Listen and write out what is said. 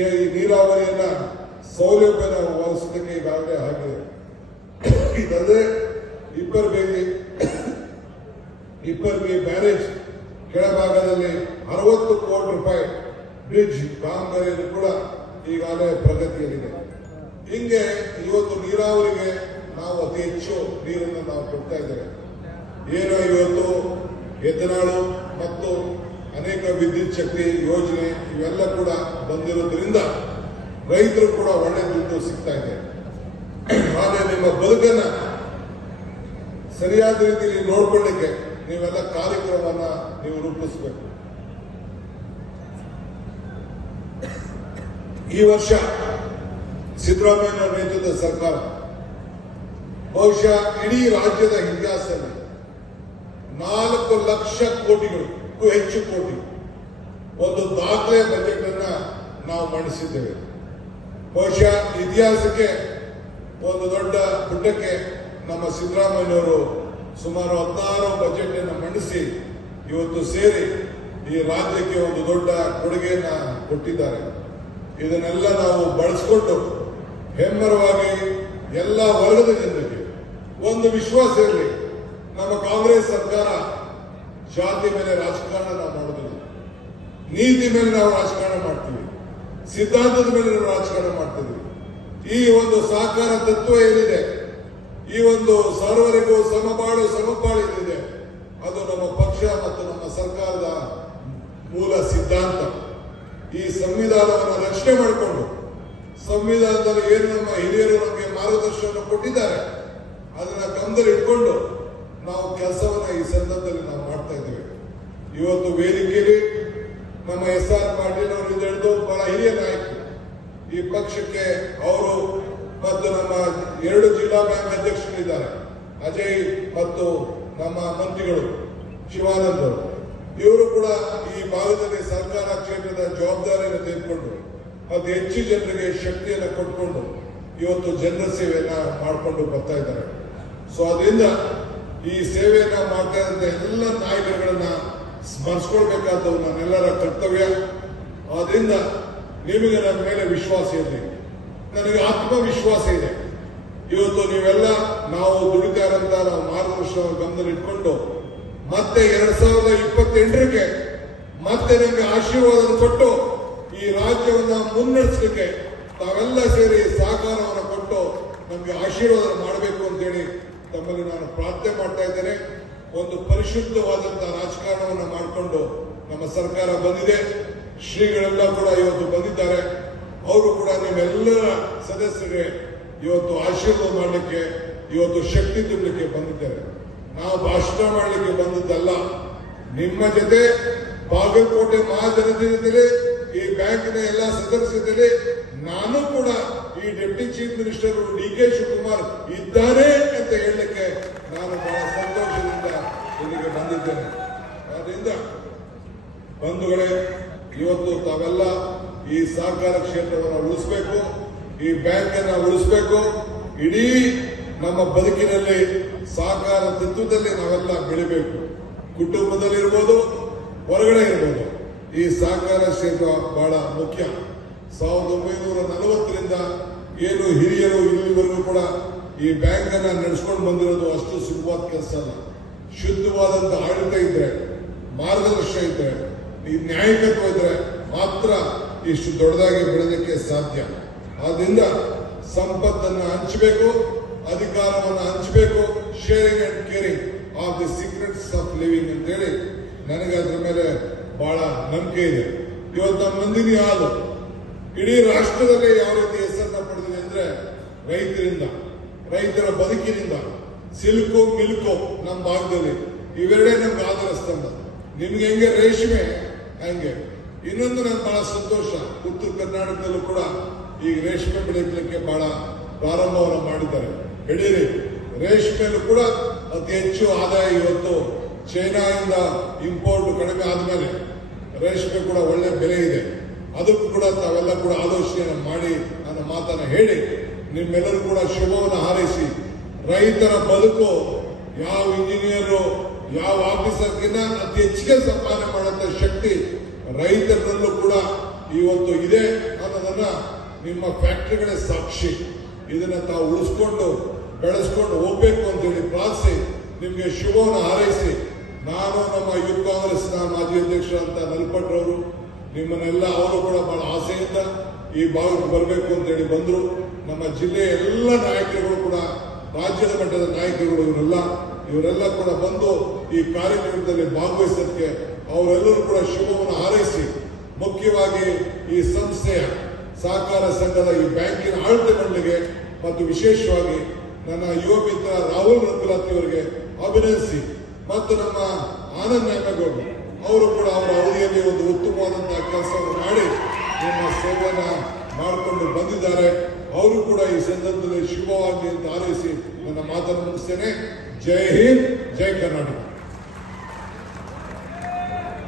ಈ ನೀರಾವರಿಯನ್ನ ಸೌಲಭ್ಯನ ಒದಗಿಸಲಿಕ್ಕೆ ಈಗಾಗಲೇ ಆಗಿದೆ. ಇದಲ್ಲದೆ ಇಬ್ಬರ್ಗಿ ಬ್ಯಾರೇಜ್ ಕೆಳಭಾಗದಲ್ಲಿ 60 ಕೋಟಿ ರೂಪಾಯಿ ಬ್ರಿಡ್ಜ್ ಕಾಮಗಾರಿಯನ್ನು ಕೂಡ ಈಗಾಗಲೇ ಪ್ರಗತಿಯಲ್ಲಿದೆ. ಹಿಂಗೆ ಇವತ್ತು ನೀರಾವರಿಗೆ ನಾವು ಅತಿ ಹೆಚ್ಚು ನೀರನ್ನು ನಾವು ಕೊಡ್ತಾ ಇದ್ದೇವೆ. ಏನೋ ಇವತ್ತು ಎಥೆನಾಲ್ ಮತ್ತು ಅನೇಕ ವಿದ್ಯುತ್ ಶಕ್ತಿ ಯೋಜನೆ ಇವೆಲ್ಲ ಕೂಡ ಬಂದಿರೋದ್ರಿಂದ ರೈತರು ಕೂಡ ಒಳ್ಳೆ ದುಡ್ಡು ಸಿಗ್ತಾ ಇದೆ. ಆದರೆ ನಿಮ್ಮ ಬದುಕನ್ನ ಸರಿಯಾದ ರೀತಿಯಲ್ಲಿ ನೋಡ್ಕೊಳ್ಳಿಕ್ಕೆ ನೀವೆಲ್ಲ ಕಾರ್ಯಕ್ರಮವನ್ನ ನೀವು ರೂಪಿಸಬೇಕು. ಈ ವರ್ಷ ಸಿದ್ದರಾಮಯ್ಯ ನೇತೃತ್ವದ ಸರ್ಕಾರ ಬಹುಶಃ ಇಡೀ ರಾಜ್ಯದ ಇತಿಹಾಸದಲ್ಲಿ 4 ಲಕ್ಷ ಕೋಟಿಗಳಿಗೂ ಹೆಚ್ಚು ಕೋಟಿ ಒಂದು ದಾಖಲೆ ಬಜೆಟ್ ಅನ್ನ ನಾವು ಮಂಡಿಸಿದ್ದೇವೆ. ಬಹುಶಃ ಇತಿಹಾಸಕ್ಕೆ ಒಂದು ದೊಡ್ಡ ಪುಟಕ್ಕೆ ನಮ್ಮ ಸಿದ್ದರಾಮಯ್ಯನವರು ಸುಮಾರು 16 ಬಜೆಟ್ ಅನ್ನು ಮಂಡಿಸಿ ಇವತ್ತು ಸೇರಿ ಈ ರಾಜ್ಯಕ್ಕೆ ಒಂದು ದೊಡ್ಡ ಕೊಡುಗೆಯನ್ನ ಕೊಟ್ಟಿದ್ದಾರೆ. ಇದನ್ನೆಲ್ಲ ನಾವು ಬಳಸಿಕೊಂಡು ಹೆಮ್ಮರವಾಗಿ ಎಲ್ಲ ವರ್ಗದ ಜನರಿಗೆ ಒಂದು ವಿಶ್ವಾಸ ಇರಲಿ. ನಮ್ಮ ಕಾಂಗ್ರೆಸ್ ಸರ್ಕಾರ ಜಾತಿ ಮೇಲೆ ರಾಜಕಾರಣ ನಾವು ಮಾಡೋದಿಲ್ಲ, ನೀತಿ ಮೇಲೆ ನಾವು ರಾಜಕಾರಣ ಮಾಡ್ತೀವಿ, ಸಿದ್ಧಾಂತದ ಮೇಲೆ ನಾವು ರಾಜಕಾರಣ ಮಾಡ್ತೀವಿ. ಈ ಒಂದು ಸಹಕಾರ ತತ್ವ ಏನಿದೆ, ಈ ಒಂದು ಸರ್ವರಿಗೂ ಸಮಬಾಳು ಸಮಪಾಳು ಏನಿದೆ, ಅದು ನಮ್ಮ ಪಕ್ಷ ಮತ್ತು ನಮ್ಮ ಸರ್ಕಾರದ ಮೂಲ ಸಿದ್ಧಾಂತ. ಈ ಸಂವಿಧಾನವನ್ನು ರಕ್ಷಣೆ ಮಾಡಿಕೊಂಡು ಸಂವಿಧಾನದಲ್ಲಿ ಏನು ನಮ್ಮ ಹಿರಿಯರು ನಮಗೆ ಮಾರ್ಗದರ್ಶನ ಕೊಟ್ಟಿದ್ದಾರೆ ಅದನ್ನ ಗಮನದಲ್ಲಿ ಇಟ್ಕೊಂಡು ನಾವು ಕೆಲಸವನ್ನ ಈ ಸಂದರ್ಭದಲ್ಲಿ ನಾವು ಮಾಡ್ತಾ ಇದ್ದೇವೆ. ಇವತ್ತು ವೇದಿಕೆಯಲ್ಲಿ ನಮ್ಮ SR ಪಾಟೀಲ್ ಅವರಿಂದ ಹಿಡಿದು ಬಹಳ ಹಿರಿಯ ನಾಯಕರು ಈ ಪಕ್ಷಕ್ಕೆ ಅವರು ಮತ್ತು ನಮ್ಮ 2 ಜಿಲ್ಲಾ ಬ್ಯಾಂಕ್ ಅಧ್ಯಕ್ಷರಿದ್ದಾರೆ ಅಜಯ್ ಮತ್ತು ನಮ್ಮ ಮಂತ್ರಿಗಳು ಶಿವಾನಂದ್ ಅವರು, ಇವರು ಕೂಡ ಈ ಭಾಗದಲ್ಲಿ ಸರ್ಕಾರ ಕ್ಷೇತ್ರದ ಜವಾಬ್ದಾರಿಯನ್ನು ತೆಗೆದುಕೊಂಡು ಅದು ಹೆಚ್ಚು ಜನರಿಗೆ ಶಕ್ತಿಯನ್ನು ಕೊಟ್ಕೊಂಡು ಇವತ್ತು ಜನರ ಸೇವೆಯನ್ನ ಮಾಡಿಕೊಂಡು ಬರ್ತಾ ಇದ್ದಾರೆ. ಸೊ ಅದರಿಂದ ಈ ಸೇವೆಯನ್ನ ಮಾಡ್ತಾ ಇದ್ದ ಎಲ್ಲ ನಾಯಕರುಗಳನ್ನ ಸ್ಮರಿಸ್ಕೊಳ್ಬೇಕಾದವು ನನ್ನೆಲ್ಲರ ಕರ್ತವ್ಯ. ಆದ್ರಿಂದ ನಿಮಗೆ ನನ್ನ ಮೇಲೆ ವಿಶ್ವಾಸ ಇರಲಿ, ನನಗೆ ಆತ್ಮವಿಶ್ವಾಸ ಇದೆ. ಇವತ್ತು ನೀವೆಲ್ಲ ನಾವು ದುಡಿತಾರಂತ ನಾವು ಮಾರ್ಗದರ್ಶನ ಗಮನದಲ್ಲಿ ಇಟ್ಕೊಂಡು ಮತ್ತೆ 2028ಕ್ಕೆ ಮತ್ತೆ ನಮಗೆ ಆಶೀರ್ವಾದ ಕೊಟ್ಟು ಈ ರಾಜ್ಯವನ್ನ ಮುನ್ನಡೆಸಲಿಕ್ಕೆ ತಾವೆಲ್ಲ ಸೇರಿ ಸಹಕಾರವನ್ನು ಕೊಟ್ಟು ನಮಗೆ ಆಶೀರ್ವಾದ ಮಾಡಬೇಕು ಅಂತೇಳಿ ತಮ್ಮಲ್ಲಿ ನಾನು ಪ್ರಾರ್ಥನೆ ಮಾಡ್ತಾ ಇದ್ದೇನೆ. ಒಂದು ಪರಿಶುದ್ಧವಾದಂತಹ ರಾಜಕಾರಣವನ್ನು ಮಾಡಿಕೊಂಡು ನಮ್ಮ ಸರ್ಕಾರ ಬಂದಿದೆ. ಶ್ರೀಗಳೆಲ್ಲ ಕೂಡ ಇವತ್ತು ಬಂದಿದ್ದಾರೆ. ಅವರು ಕೂಡ ನಿಮ್ಮೆಲ್ಲರ ಸದಸ್ಯರಿಗೆ ಇವತ್ತು ಆಶೀರ್ವಾದ ಮಾಡಲಿಕ್ಕೆ ಇವತ್ತು ಶಕ್ತಿ ತುಂಬಲಿಕ್ಕೆ ಬಂದಿದ್ದಾರೆ. ನಾವು ಭಾಷಣ ಮಾಡಲಿಕ್ಕೆ ಬಂದದ್ದಲ್ಲ. ನಿಮ್ಮ ಜೊತೆ ಬಾಗಲಕೋಟೆ ಮಹಾಜನತೆ ಜೊತೆಲಿ ಈ ಬ್ಯಾಂಕಿನ ಎಲ್ಲ ಸದಸ್ಯರಲ್ಲಿ ನಾನು ಕೂಡ ಈ deputy chief minister DK Shivakumar ಇದ್ದಾರೆ ಅಂತ ಹೇಳಲಿಕ್ಕೆ ನಾನು ಬಹಳ ಸಂತೋಷದಿಂದ ಇಲ್ಲಿಗೆ ಬಂದಿದ್ದೇನೆ. ಆದ್ದರಿಂದ ಬಂಧುಗಳೇ, ಇವತ್ತು ತಾವೆಲ್ಲ ಈ ಸಹಕಾರ ಕ್ಷೇತ್ರವನ್ನು ಉಳಿಸಬೇಕು, ಈ ಬ್ಯಾಂಕ್ ಅನ್ನು ಉಳಿಸಬೇಕು. ಇಡೀ ನಮ್ಮ ಬದುಕಿನಲ್ಲಿ ಸಹಕಾರ ತತ್ವದಲ್ಲಿ ನಾವೆಲ್ಲ ಬೆಳಿಬೇಕು. ಕುಟುಂಬದಲ್ಲಿರ್ಬೋದು, ಹೊರಗಡೆ ಇರ್ಬೋದು, ಈ ಸಹಕಾರ ಕ್ಷೇತ್ರ ಬಹಳ ಮುಖ್ಯ. 1940ರಿಂದ ಏನು ಹಿರಿಯರು ಇಲ್ಲಿವರೆಗೂ ಕೂಡ ಈ ಬ್ಯಾಂಕ್ ಅನ್ನ ನಡೆಸ್ಕೊಂಡು ಬಂದಿರೋದು ಅಷ್ಟು ಸುಲಭವಾದ ಕೆಲಸ ಅಲ್ಲ. ಶುದ್ಧವಾದಂತ ಆಡಳಿತ ಇದ್ರೆ, ಮಾರ್ಗದರ್ಶನ ಇದ್ರೆ, ಈ ನ್ಯಾಯಕತ್ವ ಇದ್ರೆ ಮಾತ್ರ ಇಷ್ಟು ದೊಡ್ಡದಾಗಿ ಬೆಳೆದಕ್ಕೆ ಸಾಧ್ಯ. ಆದ್ರಿಂದ ಸಂಪತ್ತನ್ನು ಹಂಚಬೇಕು, ಅಧಿಕಾರವನ್ನು ಹಂಚಬೇಕು. Sharing and caring of the secrets of living ಅಂತೇಳಿ ನನಗೆ ಅದರ ಮೇಲೆ ಬಹಳ ನಂಬಿಕೆ ಇದೆ. ಇವತ್ತು ನಮ್ಮ ನಂದಿನಿ ಹಾಲು ಇಡೀ ರಾಷ್ಟ್ರದಲ್ಲೇ ಯಾವ ರೀತಿ ಹೆಸರನ್ನ ಪಡೆದಿದೆ ಅಂದ್ರೆ ರೈತರಿಂದ, ರೈತರ ಬದುಕಿನಿಂದ. ಸಿಲ್ಕು ಮಿಲ್ಕು ನಮ್ಮ ಭಾಗದಲ್ಲಿ ಇವೆರಡೇ ನಮ್ಗೆ ಆಧಾರ ಸ್ತಂಭ. ನಿಮ್ಗೆ ಹೆಂಗೆ ರೇಷ್ಮೆ ಹಂಗೆ. ಇನ್ನೊಂದು ನನ್ಗೆ ಬಹಳ ಸಂತೋಷ, ಉತ್ತರ ಕರ್ನಾಟಕದಲ್ಲೂ ಕೂಡ ಈಗ ರೇಷ್ಮೆ ಬೆಳೀಲಿಕ್ಕೆ ಬಹಳ ಪ್ರಾರಂಭವನ್ನು ಮಾಡಿದ್ದಾರೆ. ಬೆಳೀರಿ. ರೇಷ್ಮೆಯಲ್ಲೂ ಕೂಡ ಅತಿ ಹೆಚ್ಚು ಆದಾಯ ಇವತ್ತು ಚೈನಾದಿಂದ ಇಂಪೋರ್ಟ್ ಕಡಿಮೆ ಆದ್ಮೇಲೆ ರೇಷ್ಮೆ ಕೂಡ ಒಳ್ಳೆ ಬೆಲೆ ಇದೆ. ಅದಕ್ಕೂ ಕೂಡ ತಾವೆಲ್ಲ ಕೂಡ ಆಲೋಚನೆಯನ್ನು ಮಾಡಿ ನನ್ನ ಮಾತನ್ನ ಹೇಳಿ ನಿಮ್ಮೆಲ್ಲರೂ ಕೂಡ ಶುಭವನ್ನು ಹಾರೈಸಿ, ರೈತರ ಬದುಕು ಯಾವ ಇಂಜಿನಿಯರು ಯಾವ ಆಫೀಸರ್ಗಿನ್ನ ಅತಿ ಹೆಚ್ಚಿಗೆ ಸಂಪಾದನೆ ಮಾಡುವಂತ ಶಕ್ತಿ ರೈತರಲ್ಲೂ ಕೂಡ ಇವತ್ತು ಇದೆ ಅನ್ನೋದನ್ನ ಇದನ್ನ ನಿಮ್ಮ ಫ್ಯಾಕ್ಟರಿಗಳೇ ಸಾಕ್ಷಿ. ಇದನ್ನ ತಾವು ಉಳಿಸ್ಕೊಂಡು ಬೆಳೆಸ್ಕೊಂಡು ಹೋಗ್ಬೇಕು ಅಂತೇಳಿ ಪ್ರಾರ್ಥಿಸಿ ನಿಮಗೆ ಶುಭವನ್ನು ಹಾರೈಸಿ ನಾನು ನಮ್ಮ ಯೂತ್ ಕಾಂಗ್ರೆಸ್ನ ಮಾಜಿ ಅಧ್ಯಕ್ಷರಂತ ನಲ್ಪಟ್ರವರು ನಿಮ್ಮನ್ನೆಲ್ಲ ಅವರು ಕೂಡ ಬಹಳ ಆಸೆಯಿಂದ ಈ ಭಾಗಕ್ಕೆ ಬರಬೇಕು ಅಂತೇಳಿ ಬಂದರು. ನಮ್ಮ ಜಿಲ್ಲೆಯ ಎಲ್ಲ ನಾಯಕರುಗಳು ಕೂಡ ರಾಜ್ಯದ ಮಟ್ಟದ ನಾಯಕರುಗಳು ಇವರೆಲ್ಲ ಕೂಡ ಬಂದು ಈ ಕಾರ್ಯಕ್ರಮದಲ್ಲಿ ಭಾಗವಹಿಸೋದಕ್ಕೆ ಅವರೆಲ್ಲರೂ ಕೂಡ ಶುಭವನ್ನು ಹಾರೈಸಿ ಮುಖ್ಯವಾಗಿ ಈ ಸಂಸ್ಥೆಯ ಸಹಕಾರ ಸಂಘದ ಈ ಬ್ಯಾಂಕಿನ ಆಡಳಿತ ಮಂಡಳಿಗೆ ಮತ್ತು ವಿಶೇಷವಾಗಿ ನನ್ನ ಯುವ ಮಿತ್ರ ರಾಹುಲ್ ರಂಗಲಾತಿ ಅವರಿಗೆ ಅಭಿನಂದಿಸಿ ಮತ್ತು ನಮ್ಮ ಆನಂದ್ ನ್ಯಾಮಗೌಡರು ಅವರು ಕೂಡ ಅವರ ಅವಧಿಯಲ್ಲಿ ಒಂದು ಉತ್ತಮವಾದಂತಹ ಕೆಲಸವನ್ನು ಮಾಡಿ ನಿಮ್ಮ ಸೇವೆಯನ್ನ ಮಾಡಿಕೊಂಡು ಬಂದಿದ್ದಾರೆ. ಅವರು ಕೂಡ ಈ ಸಂದರ್ಭದಲ್ಲಿ ಶುಭವಾಗಲಿ ಅಂತ ಹಾರೈಸಿ ನನ್ನ ಮಾತನ್ನು ಮುಗಿಸ್ತೇನೆ. ಜೈ ಹಿಂದ್, ಜೈ ಕರ್ನಾಟಕ.